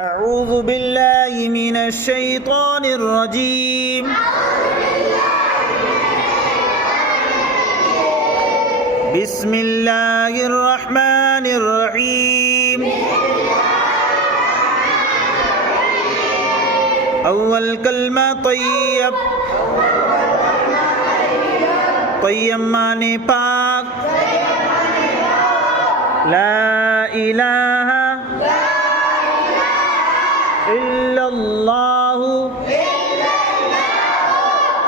أعوذ بالله من الشيطان الرجيم بسم الله الرحمن الرحيم أول کلمہ طیب، طیب معنی پاک، لا الہ الا اللہ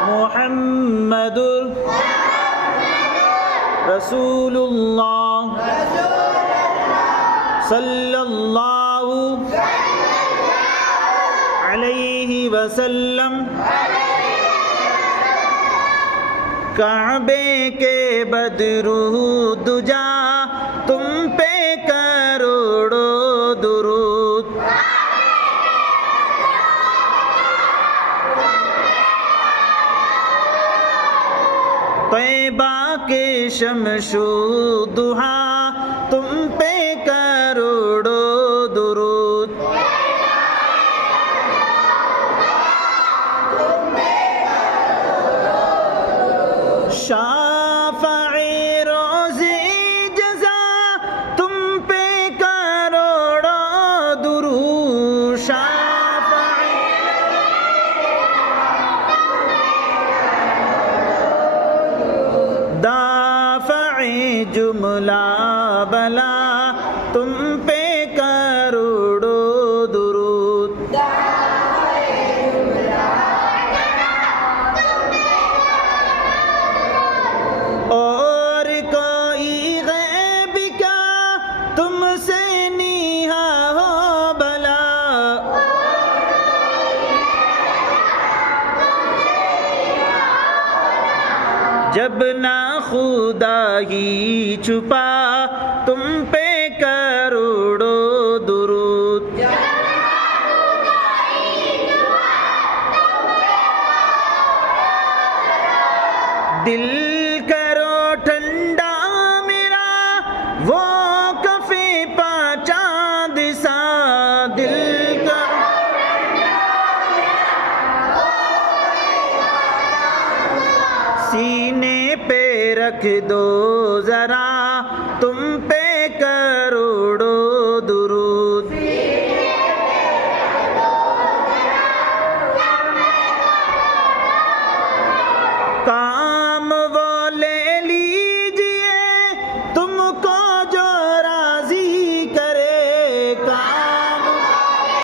محمد رسول اللہ صلی اللہ علیہ وسلم۔ کعبے کے بدرو دجا تم پہ کروڑوں درود، طیبہ کے شمس و ضحا تم پہ کروڑوں درود، شافع روز جزا تم پہ کروڑوں درود، دافع جملہ بلا تم پہ کروڑوں درود، اور کوئی غیب کا تم سے نیہا ہو بلا، جب نہ خدا ہی چھپا تم پہ کروڑوں درود، دل کرو ٹھنڈا میرا وہ کفے پا چاند سا، دل کرو سینے پہ رکھ دو ذرا تم